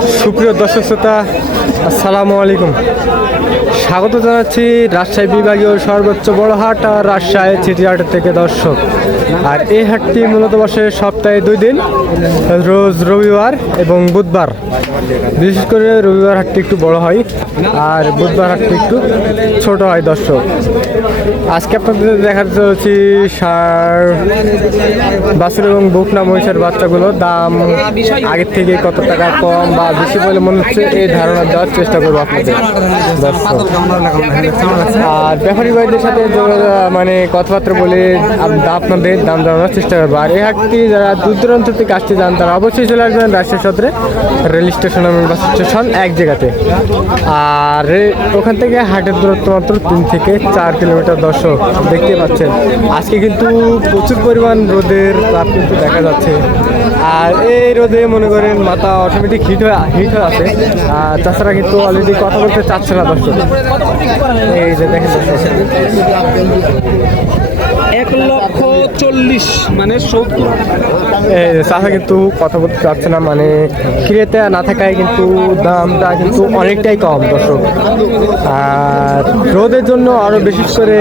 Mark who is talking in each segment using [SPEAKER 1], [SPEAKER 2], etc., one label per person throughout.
[SPEAKER 1] সুপ্রিয় দর্শক শ্রোতা, আসসালামু আলাইকুম। স্বাগত জানাচ্ছি রাজশাহী বিভাগীয় সর্বোচ্চ বড় হাট আর রাজশাহী সিটি হাট থেকে দর্শক। আর এই হাটটি মূলত বসে সপ্তাহে দুই দিন, রোজ রবিবার এবং বুধবার। বিশেষ করে রবিবার হাটটি একটু বড় হয় আর বুধবার হাটটি একটু ছোট হয় দর্শক। আজকে আপনাদের দেখাতে চলেছি সার, বাছুর এবং বুকনা মহিষের বাচ্চাগুলো। দাম আগের থেকে কত টাকা কম বা বেশি বলে মনে হচ্ছে, এই ধারণা দেওয়ার চেষ্টা করব আপনাদের। আর ব্যাপারী ভাইদের সাথে মানে কথাবার্তা বলে আপনাদের দাম জানানোর চেষ্টা করব। আর এই হাটটি যারা দূর দূরান্ত থেকে আসতে যান তারা অবশ্যই চলে আসবেন রাজশাহী সদরে। রেল স্টেশন এবং বাস স্টেশন এক জায়গাতে। আর ওখান থেকে হাটের দূরত্ব মাত্র তিন থেকে চার কিলোমিটার দর্শক দেখতে পাচ্ছেন। আজকে কিন্তু প্রচুর পরিমাণ রোদের তাপ কিন্তু দেখা যাচ্ছে। আর এই রোদে মনে করেন মাথা অটোমেটিক হিট হয়ে হিট হয়ে আছে। আর তাছাড়া কিন্তু অলরেডি কথা বলতে চাচ্ছে না দর্শক। এই যে দেখেন
[SPEAKER 2] এক লক্ষ চল্লিশ মানে সত্তর
[SPEAKER 1] চাষা কিন্তু কথা বলতে চাচ্ছে না মানে ক্রেতা না থাকায় কিন্তু দামটা কিন্তু অনেকটাই কম, দর্শক। আর রোদের জন্য আরও বিশেষ করে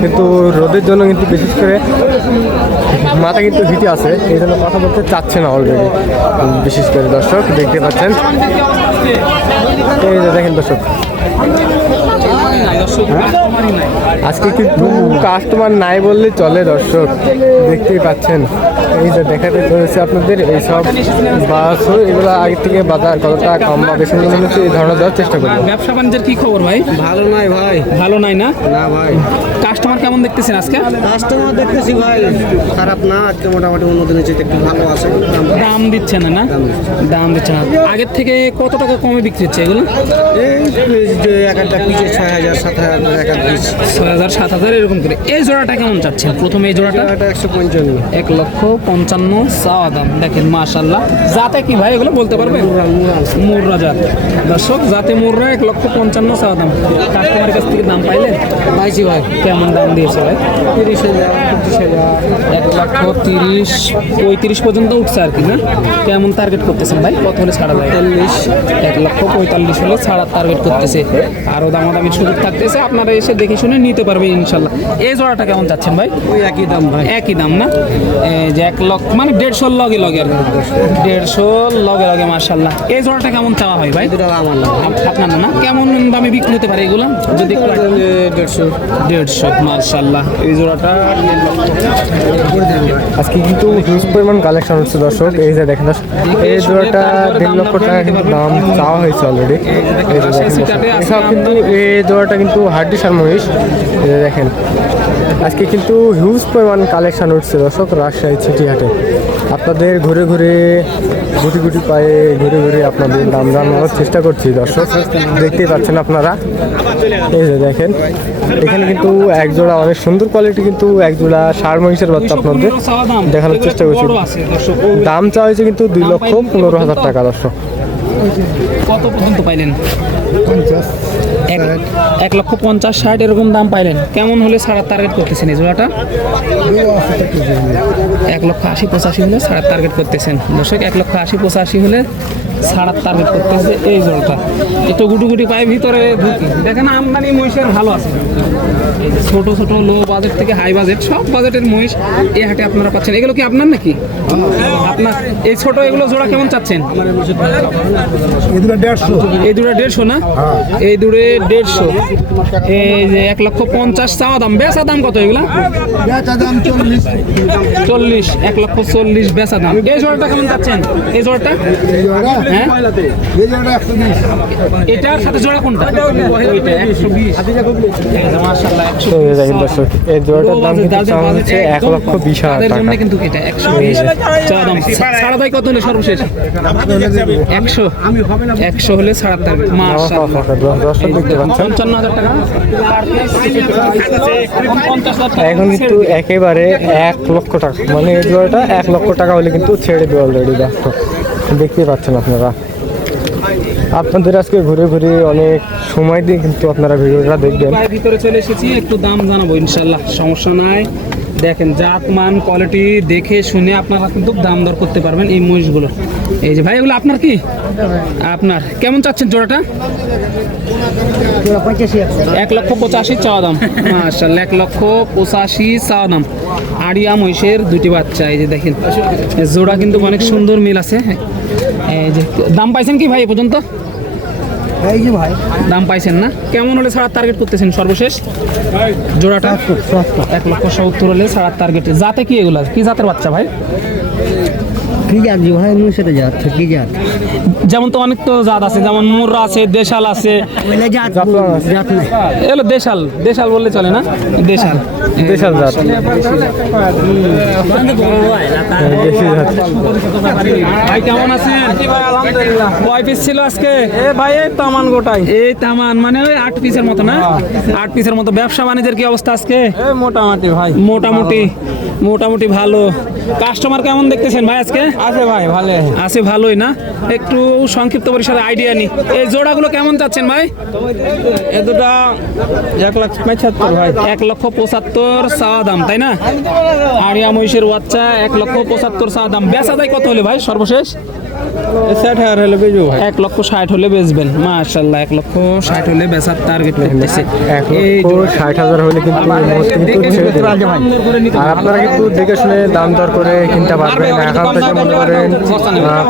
[SPEAKER 1] কিন্তু রোদের জন্য কিন্তু বিশেষ করে মাথা কিন্তু হিটে আছে, এই জন্য কথা বলতে চাচ্ছে না অলরেডি বিশেষ করে দর্শক, দেখতে পাচ্ছেন। এই যে দেখেন দর্শক। আজকে কিন্তু কাস্টমার নাই বললে চলে দর্শক। দেখতেই পাচ্ছেন। এই যে দেখাতে চলেছে আপনাদের এইসব বাস এগুলো আগে থেকে বাজার কতটা কম বা বেশি মনে হচ্ছে এই ধরনের দেওয়ার চেষ্টা করব।
[SPEAKER 2] ব্যবসা বাণিজ্যের কি খবর ভাই?
[SPEAKER 3] ভালো নাই ভাই।
[SPEAKER 2] ভালো নাই না?
[SPEAKER 3] না ভাই।
[SPEAKER 2] কাস্টমার কেমন দেখতেছেন আজকে?
[SPEAKER 3] কাস্টমার দেখতেছি ভাই খারাপ না আজকে মোটামুটি অন্য দিনের চেয়ে একটু ভালো আছে। দাম
[SPEAKER 2] দিচ্ছে না না? দাম দিচ্ছে। না। আগের থেকে কত টাকা কমে বিক্রি হচ্ছে এগুলো?
[SPEAKER 3] এই যে এক একটা পিছে ছয় হাজার সাত হাজার
[SPEAKER 2] ছয় হাজার সাত হাজার এরকম করে। এই জোড়াটা কেমন চাচ্ছেন? প্রথমে এই জোড়াটা?
[SPEAKER 3] একশো পঞ্চান্ন।
[SPEAKER 2] এক লক্ষ পঞ্চান্ন চাওয়া দাম। দেখেন মাশাল্লাহ যাতে কি ভাই এগুলো বলতে মুর্রা জাত। দর্শক যাতে মুর্রা এক লক্ষ পঞ্চান্ন চাওয়া দাম। কাস্টমারের কাছ থেকে দাম পাইলেন?
[SPEAKER 3] পাইছি ভাই।
[SPEAKER 2] কেমন দাম দিয়েছে ভাই?
[SPEAKER 3] তিরিশ হাজার
[SPEAKER 2] এক লক্ষ তিরিশ পঁয়ত্রিশ পর্যন্ত উঠছে আর কি না? কেমন টার্গেট করতেছেন ভাই? কত হলে ছাড়া যায়। চল্লিশ এক লক্ষ পঁয়তাল্লিশ হলে ছাড়ার টার্গেট করতেছে। আরও দামাদামি সুযোগ থাকতেছে। আপনারা এসে দেখে শুনে নিতে পারবেন ইনশাল্লাহ। এই জোড়াটা কেমন চাচ্ছেন ভাই?
[SPEAKER 3] ওই একই দাম ভাই।
[SPEAKER 2] একই দাম না? যে এক লক্ষ মানে দেড়শোর লগে লগে আর দেড়শো লগে লগে মার্শাল্লাহ এই জোড়াটা কেমন চাওয়া হয় ভাই? আপনার না কেমন দামে বিক্রি হতে পারে এগুলো? যদি
[SPEAKER 3] দেড়শো।
[SPEAKER 2] দেড়শো মার্শাল্লাহ এই জোড়াটা
[SPEAKER 1] আজকে কিন্তু হিউজ পরিমাণ কালেকশন হচ্ছে দর্শক। এই যে দেখেন এই জোড়াটা দেড় লক্ষ টাকা কিন্তু দাম চাওয়া হয়েছে অলরেডি। এসব কিন্তু এই জোড়াটা কিন্তু হাড্ডি সার মহিষ দেখেন। আজকে কিন্তু হিউজ পরিমাণ কালেকশান উঠছে দর্শক, রাজশাহী সিটি হাটে। আপনাদের ঘুরে ঘুরে, গুটি গুটি পায়ে ঘুরে ঘুরে আপনাদের দাম জানানোর চেষ্টা করছি দর্শক। দেখতেই পাচ্ছেন আপনারা। এই যে দেখেন, এখানে কিন্তু এক জোড়া, অনেক সুন্দর কোয়ালিটি কিন্তু এক জোড়া সার মহিষের বাচ্চা আপনাদের দেখানোর চেষ্টা করছি। দাম চাওয়া হয়েছে কিন্তু দুই লক্ষ পনেরো হাজার টাকা দর্শক।
[SPEAKER 2] কত পর্যন্ত পাইলেন? এক লক্ষ পঞ্চাশ ষাট এরকম দাম পাইলেন। কেমন হলে ছাড়ার টার্গেট করতেছেন এই জোড়াটা? এক লক্ষ আশি পঁচাশি হলে ছাড়ার টার্গেট করতেছেন। দর্শক, এক লক্ষ আশি পঁচাশি হলে ছাড়ার টার্গেট করতেছে এই জোড়াটা। একটু গুটি গুটি পায়ে ভিতরে ঢুকি। দেখেন আমদানি মহিষের ভালো আছে। এই ছোট ছোট লো বাজেট থেকে হাই বাজেট সব বাজেটের মহিষ এই হাটে আপনারা পাচ্ছেন। এগুলো কি আপনার নাকি? আপনার এই ছোট এগুলো জোড়া কেমন চাচ্ছেন? এই দুটো দেড়শো। না? এই দুটো দেড়শো। এই যে এক লক্ষ পঞ্চাশ চাওয়া দাম। বেচা দাম কত এগুলা? চল্লিশ। এক লক্ষ চল্লিশ বেচা দাম। এই জোড়াটা কেমন চাচ্ছেন? এই জোড়াটা? হ্যাঁ? এটার সাথে জোড়া কোনটা? একশো বিশ। একশো
[SPEAKER 1] এই এই জোড়াটার দাম কিন্তু এক লক্ষ বিশ হাজার
[SPEAKER 2] জন্য
[SPEAKER 1] টাকা।
[SPEAKER 2] কিন্তু এটা একশো বিশ। চাওয়া দাম কত হলে সর্বশেষ? একশো। একশো হলে
[SPEAKER 1] দেখতে
[SPEAKER 2] পঞ্চান্ন হাজার টাকা
[SPEAKER 1] এখন কিন্তু একেবারে এক লক্ষ টাকা। মানে এই জোড়াটা এক লক্ষ টাকা হলে কিন্তু ছেড়ে দেবে অলরেডি দর্শক দেখতেই পাচ্ছেন আপনারা। আপনাদের আজকে ঘুরে ঘুরে অনেক সময় দিয়ে কিন্তু আপনারা ভিডিওটা দেখবেন।
[SPEAKER 2] ভিতরে চলে এসেছি। একটু দাম জানাব ইনশাল্লাহ সমস্যা নাই। দেখেন, জাত, মান কোয়ালিটি দেখে শুনে আপনারা কিন্তু দাম দর করতে পারবেন এই মহিষগুলো। এই যে ভাই, এগুলো আপনার কি? আপনার। কেমন চাচ্ছেন জোড়াটা? এক লক্ষ পঁচাশি চাওয়া দাম। মার্শাল এক লক্ষ পঁচাশি চাওয়া দাম। আড়িয়া মহিষের দুটি বাচ্চা, এই যে দেখেন। জোড়া কিন্তু অনেক সুন্দর মিল আছে। এই যে, দাম পাইছেন কি ভাই এ পর্যন্ত?
[SPEAKER 3] এই যে ভাই।
[SPEAKER 2] দাম পাইছেন না? কেমন হলে ছাড়ার টার্গেট করতেছেন সর্বশেষ? জোড়াটা? এক লক্ষ সত্তর হলে ছাড়ার টার্গেট জাতে কি এগুলা? কি জাতের বাচ্চা ভাই?
[SPEAKER 3] কি জাত ভাই মুই সেটা জাত কি জাত?
[SPEAKER 2] যেমন তো অনেক তো জাত আছে যেমন মুর্রা আছে দেশাল আছে।
[SPEAKER 3] জাত জাত নাই।
[SPEAKER 2] এগুলো দেশাল দেশাল বললে চলে না? দেশাল।
[SPEAKER 1] দেশাল জাত।
[SPEAKER 2] ভাই কেমন আছেন? কয় পিস ছিল আজকে?
[SPEAKER 3] এ ভাই এই তামান গোটাই।
[SPEAKER 2] এই তামান মানে ওই আট পিসের মতো না? আট পিসের মতো। ব্যবসা বাণিজ্যের কি অবস্থা আজকে?
[SPEAKER 3] মোটামুটি ভাই।
[SPEAKER 2] মোটামুটি মোটামুটি ভালো। কাস্টমার কেমন দেখতেছেন ভাই আজকে?
[SPEAKER 3] আছে ভাই ভালো।
[SPEAKER 2] আছে ভালোই না? একটু সংক্ষিপ্ত পরিসরে আইডিয়া নি। এই জোড়াগুলো কেমন চাচ্ছেন ভাই?
[SPEAKER 3] এ দুটা এক লাখ পঁচাত্তর ভাই।
[SPEAKER 2] এক লক্ষ পঁচাত্তর চাওয়া দাম তাই না? আড়িয়া মহিষের বাচ্চা এক লক্ষ পঁচাত্তর চাওয়া দাম। বেচা দেয় কত হলে ভাই সর্বশেষ?
[SPEAKER 3] ষাট হাজার হলে বেজু ভাই।
[SPEAKER 2] এক লক্ষ ষাট হলে বেচবেন। মাশাল্লাহ এক লক্ষ ষাট হলে বেচার টার্গেট করতেছে।
[SPEAKER 1] ষাট হাজার হলে কিন্তু। আর আপনারা কিন্তু দেখে শুনে দাম দর করে কিনতে পারবেন। এখন থেকে মনে করেন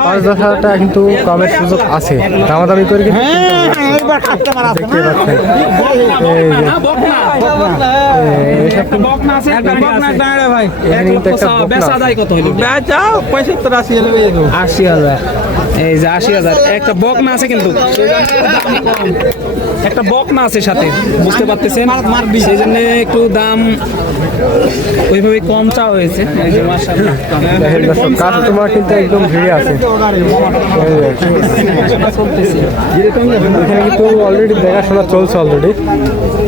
[SPEAKER 1] পাঁচ দশ হাজার টাকা কিন্তু কমের সুযোগ আছে। দামাদামি করে কিন্তু দেখতে পাচ্ছেন।
[SPEAKER 3] আশি
[SPEAKER 2] হাজার। এই যে আশি হাজার। একটা বক না আছে কিন্তু। একটা বক না আছে সাথে বুঝতে পারতেছেন? সেই জন্য একটু দাম ওইভাবে কম চাওয়া হয়েছে।
[SPEAKER 1] কাস্টমার কিন্তু একদম ভিড়ে আছে। এখানে কিন্তু অলরেডি দেখাশোনা চলছে অলরেডি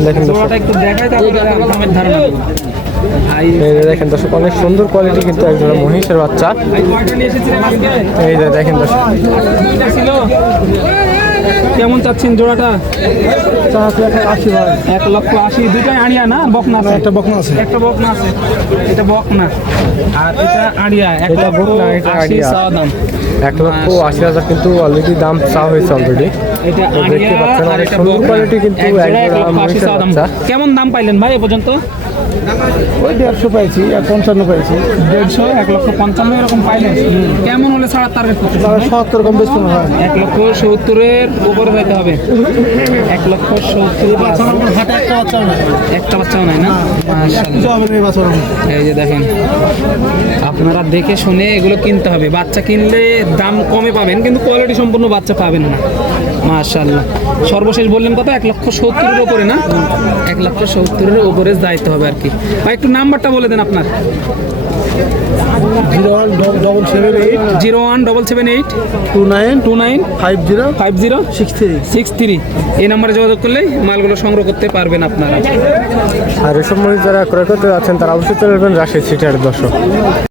[SPEAKER 1] দেখেন
[SPEAKER 2] একটু তাহলে ধারণা
[SPEAKER 1] দেখেন দর্শক অনেক সুন্দর কোয়ালিটি কিন্তু একজন মহিষের বাচ্চা? এই দেখেন দর্শক
[SPEAKER 2] কেমন চাচ্ছেন জোড়াটা? এক লক্ষ আশি দুইটাই আড়িয়া না? বকনা আছে?
[SPEAKER 3] একটা বকনা আছে।
[SPEAKER 2] একটা বকনা আছে। এটা বকনা। আর এটা আড়িয়া এক
[SPEAKER 1] এটা বকনা, এটা আড়িয়া।
[SPEAKER 2] দাম।
[SPEAKER 1] এক লক্ষ আশি হাজার কিন্তু অলরেডি দাম চা হয়েছে অলরেডি
[SPEAKER 2] এটা
[SPEAKER 1] দেখতে পাচ্ছেন
[SPEAKER 2] আর এটা
[SPEAKER 1] কোয়ালিটি কিন্তু
[SPEAKER 2] কেমন দাম পাইলেন ভাই এ পর্যন্ত?
[SPEAKER 3] ওই দেড়শো পাইছি এক পঞ্চান্ন পাইছি।
[SPEAKER 2] দেড়শো এক লক্ষ পঞ্চান্ন এরকম পাইলেন। কেমন হলে টার্গেট করতে
[SPEAKER 3] সত্তর কম বেশি
[SPEAKER 2] এক লক্ষ সত্তরের উপরে যাইতে হবে। এক লক্ষ সত্তর একটা বাচ্চাও নাই না। এই যে দেখেন, আপনারা দেখে শুনে এগুলো কিনতে হবে। বাচ্চা কিনলে দাম কমে পাবেন, কিন্তু কোয়ালিটি সম্পূর্ণ বাচ্চা পাবেন না। মাশাল্লাহ সর্বশেষ বললেন কত? এক লক্ষ সত্তরের উপরে না? এক লক্ষ সত্তরের উপরে যাইতে হবে আর কি। ভাই, একটু নাম্বারটা বলে দেন আপনার।
[SPEAKER 3] Zero one double seven eight
[SPEAKER 2] zero one double seven eight
[SPEAKER 3] two nine
[SPEAKER 2] two nine
[SPEAKER 3] five zero
[SPEAKER 2] five zero
[SPEAKER 3] six three.
[SPEAKER 2] Six three এই নাম্বারে যোগাযোগ করলেই মালগুলো সংগ্রহ করতে পারবেন আপনারা।
[SPEAKER 1] আর এসব মহিষ যারা ক্রয় করতে যাচ্ছেন তারা অবশ্যই চলে যাবেন রাশি সিটার দর্শক।